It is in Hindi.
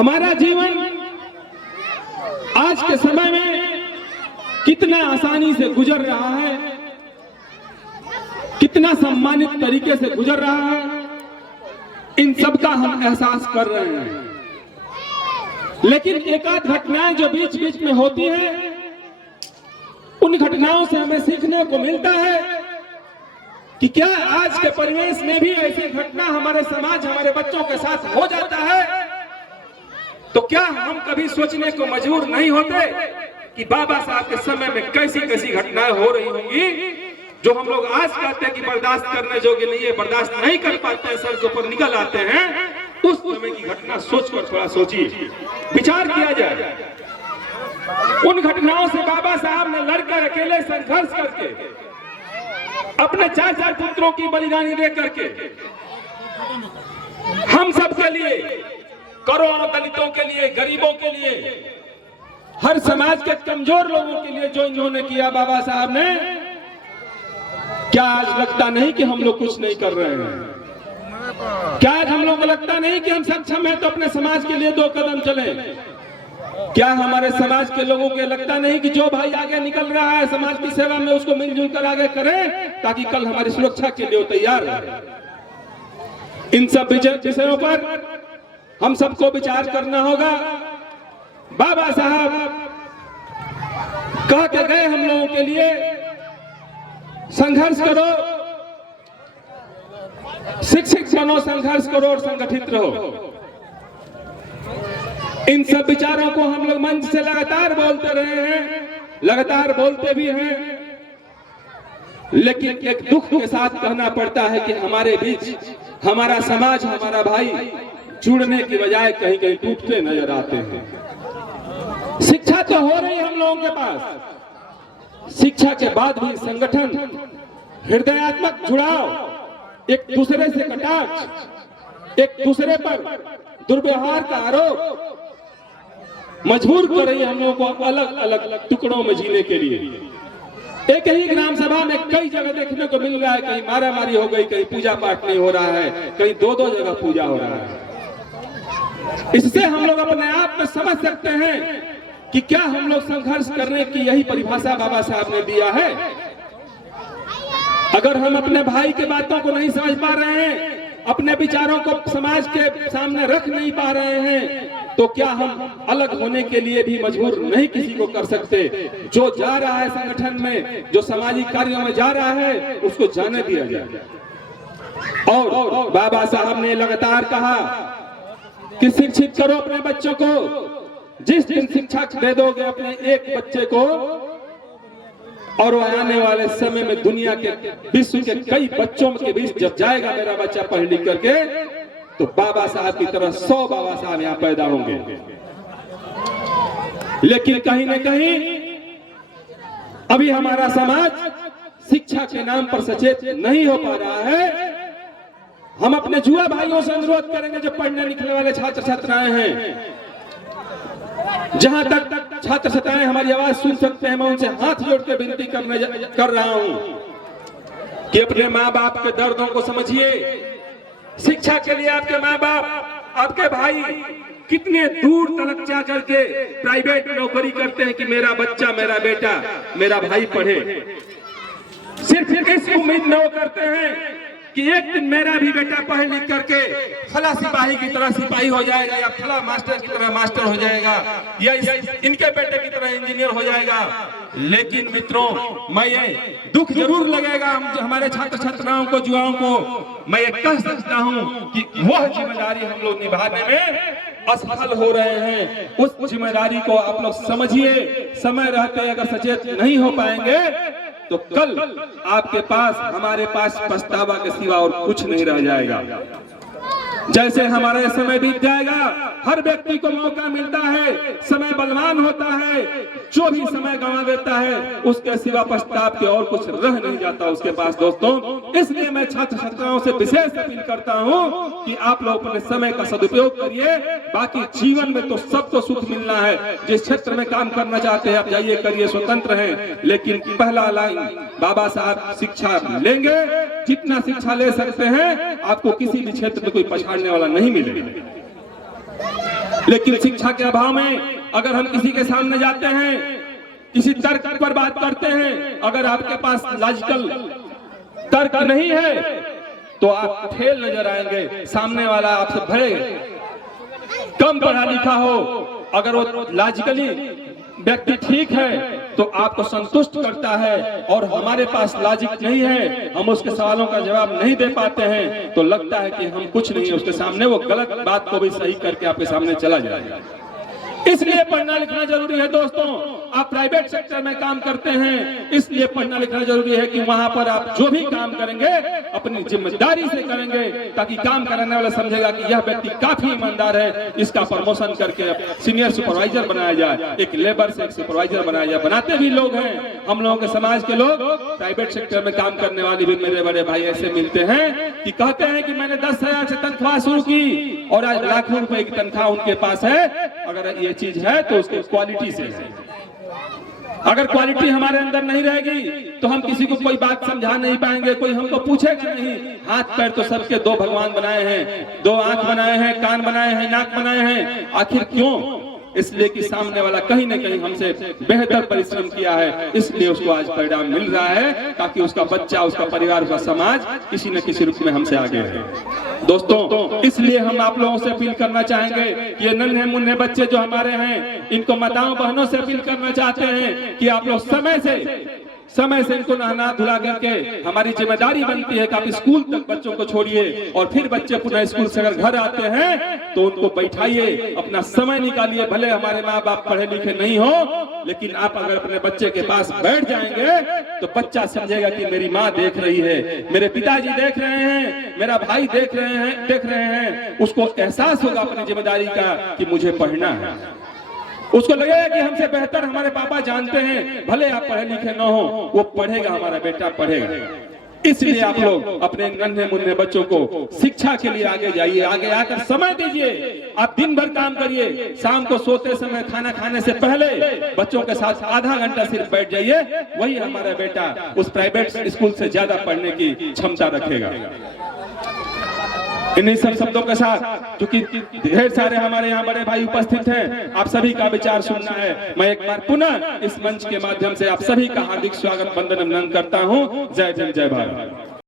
हमारा जीवन आज के समय में कितना आसानी से गुजर रहा है, कितना सम्मानित तरीके से गुजर रहा है, इन सब का हम एहसास कर रहे हैं। लेकिन एकाध घटनाएं जो बीच बीच में होती हैं, उन घटनाओं से हमें सीखने को मिलता है कि क्या आज के परिवेश में भी ऐसी घटना हमारे समाज, हमारे बच्चों के साथ हो जाता है, तो क्या हम कभी सोचने को मजबूर नहीं होते कि बाबा साहब के समय में कैसी कैसी घटनाएं हो रही होंगी, जो हम लोग आज कहते हैं कि बर्दाश्त करने योग्य नहीं है, बर्दाश्त नहीं कर पाते हैं, सर के ऊपर निकल आते हैं। उस समय की घटना सोचकर थोड़ा सोचिए, विचार किया जाए। उन घटनाओं से बाबा साहब ने लड़कर अकेले संघर्ष करके, अपने 4 पुत्रों की बलिदानी दे करके हम सब के लिए, करोड़ों दलितों के लिए, गरीबों के लिए, हर समाज के कमजोर लोगों के लिए जो इन्होंने किया बाबा साहब ने, क्या आज लगता नहीं कि हम लोग कुछ नहीं कर रहे हैं? क्या आज हम लोग को लगता नहीं कि हम सक्षम हैं तो अपने समाज के लिए 2 कदम चलें? क्या हमारे समाज के लोगों को लगता नहीं कि जो भाई आगे निकल रहा है समाज की सेवा में, उसको मिलजुल कर आगे करें ताकि कल हमारी सुरक्षा के लिए तैयार रहे? इन सब विषयों पर हम सबको विचार करना होगा। बाबा साहब कह के गए हम लोगों के लिए, संघर्ष करो, शिक्षित बनो, संघर्ष करो और संगठित रहो। इन सब विचारों को हम लोग मंच से लगातार बोलते रहे हैं, लगातार बोलते भी हैं, लेकिन एक दुख के साथ कहना पड़ता है कि हमारे बीच हमारा समाज, हमारा भाई जुड़ने की बजाय कहीं कहीं टूटते नजर आते हैं। शिक्षा तो हो रही हम लोगों के पास, शिक्षा के बाद भी संगठन, हृदयात्मक जुड़ाव, एक दूसरे से कटाक्ष, एक दूसरे पर दुर्व्यवहार का आरोप मजबूर कर रही है हम लोगों को अलग अलग टुकड़ों में जीने के लिए। एक ही ग्राम सभा में कई जगह देखने को मिल रहा है, कहीं मारामारी हो गई, कहीं पूजा पाठ नहीं हो रहा है, कहीं 2-2 जगह पूजा हो रहा है। इससे हम लोग अपने आप में समझ सकते हैं कि क्या हम लोग संघर्ष करने की यही परिभाषा बाबा साहब ने दिया है। अगर हम अपने भाई की बातों को नहीं समझ पा रहे हैं, अपने विचारों को समाज के सामने रख नहीं पा रहे हैं, तो क्या हम अलग होने के लिए भी मजबूर नहीं किसी को कर सकते? जो जा रहा है संगठन में, जो सामाजिक कार्यों में जा रहा है, उसको जाने दिया जाए। और बाबा साहब ने लगातार कहा कि शिक्षित करो अपने बच्चों को। जिस दिन शिक्षा दे दोगे अपने एक बच्चे को, और वो आने वाले समय में दुनिया के, विश्व के कई बच्चों के बीच जब जाएगा मेरा बच्चा पढ़ लिख करके, तो बाबा साहब की तरह 100 बाबा साहब यहाँ पैदा होंगे। लेकिन कहीं न कहीं अभी हमारा समाज शिक्षा के नाम पर सचेत नहीं हो पा रहा है। हम अपने युवा भाइयों से अनुरोध करेंगे, जो पढ़ने लिखने वाले छात्र छात्राएं हैं, जहां तक छात्र छात्राएं हमारी आवाज सुन सकते हैं, मैं उनसे हाथ जोड़ के विनती कर रहा हूं कि अपने माँ बाप के दर्दों को समझिए। शिक्षा के लिए आपके माँ बाप, आपके भाई कितने दूर तक जा करके प्राइवेट नौकरी करते हैं कि मेरा बच्चा, मेरा बेटा, मेरा भाई पढ़े। सिर्फ इस उम्मीद में वो करते हैं कि एक दिन मेरा भी बेटा पढ़ लिख करके फला सिपाही की तरह सिपाही हो जाएगा, या फला मास्टर की तरह मास्टर हो जाएगा, या इनके बेटे की तरह इंजीनियर हो जाएगा। लेकिन मित्रों, मैं ये दुख जरूर लगेगा हमारे छात्र छात्राओं को, युवाओं को। मैं ये कह सकता हूँ कि वह जिम्मेदारी हम लोग निभाने में असफल हो रहे हैं। उस जिम्मेदारी को आप लोग समझिए। समय रहते अगर सचेत नहीं हो पाएंगे तो कल आपके पास, हमारे पास पछतावा के सिवा और कुछ नहीं रह जाएगा। जैसे हमारा समय बीत जाएगा, हर व्यक्ति को मौका मिलता है, समय बलवान होता है, जो भी समय गंवा देता है उसके सिवा पछताव के और कुछ रह नहीं जाता उसके पास। दोस्तों, इसलिए मैं छात्र छात्राओं से विशेष अपील करता हूं कि आप लोग अपने समय का सदुपयोग करिए। बाकी जीवन में तो सबको सुख मिलना है। जिस क्षेत्र में काम करना चाहते हैं आप जाइए, करिए, स्वतंत्र हैं। लेकिन पहला लाइन, बाबा साहब शिक्षा लेंगे, जितना शिक्षा ले सकते हैं, आपको किसी भी क्षेत्र में कोई पछाड़ने वाला नहीं मिलेगा। लेकिन शिक्षा के अभाव में अगर हम किसी के सामने जाते हैं, किसी तर्क पर बात करते हैं, अगर आपके पास लॉजिकल तर्क नहीं है तो आप फेल नजर आएंगे। सामने वाला आपसे भले कम पढ़ा लिखा हो, अगर वो लॉजिकली व्यक्ति ठीक है तो आपको संतुष्ट करता है, और हमारे पास लॉजिक नहीं है, हम उसके सवालों का जवाब नहीं दे पाते हैं, तो लगता है कि हम कुछ नहीं, उसके सामने वो गलत बात को भी सही करके आपके सामने चला जाएगा। इसलिए पढ़ना लिखना जरूरी है दोस्तों। आप प्राइवेट सेक्टर में काम करते हैं, इसलिए पढ़ना लिखना जरूरी है कि वहां पर आप जो भी काम करेंगे अपनी जिम्मेदारी से करेंगे, ताकि काम करने वाला समझेगा कि यह व्यक्ति काफी ईमानदार है, इसका प्रमोशन करके सीनियर सुपरवाइजर बनाया जाए, एक लेबर से एक सुपरवाइजर बनाया जाए। बनाते भी लोग हैं, हम लोगों के समाज के लोग प्राइवेट सेक्टर में काम करने वाले भी मेरे बड़े भाई ऐसे मिलते हैं कि कहते हैं कि मैंने 10,000 से तनख्वाह शुरू की और आज लाखों रुपए की तनख्वाह उनके पास है। अगर ये चीज है तो उसकी क्वालिटी से है। अगर क्वालिटी हमारे अंदर नहीं रहेगी तो हम किसी को कोई बात समझा नहीं पाएंगे, कोई हमको पूछेगा नहीं। हाथ पैर तो सबके दो भगवान बनाए हैं, दो आंख बनाए हैं, कान बनाए हैं, नाक बनाए हैं। आखिर क्यों? इसलिए कि सामने वाला कहीं न कहीं हमसे बेहतर परिश्रम किया है, इसलिए उसको आज परिणाम मिल रहा है, ताकि उसका बच्चा, उसका परिवार, उसका समाज किसी न किसी रूप में हमसे आगे है। दोस्तों, इसलिए हम आप लोगों से अपील करना चाहेंगे, ये नन्हे मुन्ने बच्चे जो हमारे हैं, इनको माताओं बहनों से अपील करना चाहते हैं कि आप लोग समय से इनको नहला धुला करके, हमारी जिम्मेदारी बनती है कि आप स्कूल तक बच्चों को छोड़िए, और फिर बच्चे पुनः स्कूल से अगर घर आते हैं तो उनको बैठाइए, अपना समय निकालिए। भले हमारे माँ बाप पढ़े लिखे नहीं हो, लेकिन आप अगर अपने बच्चे के पास बैठ जाएंगे तो बच्चा समझेगा कि मेरी माँ देख रही है, मेरे पिताजी देख रहे हैं, मेरा भाई देख रहे हैं। उसको एहसास होगा अपनी जिम्मेदारी का कि मुझे पढ़ना है। उसको लगेगा कि हमसे बेहतर हमारे पापा जानते हैं, भले आप पढ़े लिखे न हो, वो पढ़ेगा, हमारा बेटा पढ़ेगा। इसलिए आप लोग अपने नन्हे मुन्ने बच्चों को शिक्षा के लिए आगे जाइए, आगे आकर समय दीजिए। आप दिन भर काम करिए, शाम को सोते समय खाना खाने से पहले बच्चों के साथ आधा घंटा सिर्फ बैठ जाइए, वही हमारा बेटा उस प्राइवेट स्कूल से ज्यादा पढ़ने की क्षमता रखेगा। इन्हीं सब शब्दों के साथ, क्योंकि ढेर सारे हमारे यहाँ बड़े भाई उपस्थित हैं, आप सभी का विचार सुनना है, मैं एक बार पुनः इस मंच के माध्यम से आप सभी का हार्दिक स्वागत, वंदन, अभिनंदन करता हूँ। जय भीम, जय भारत।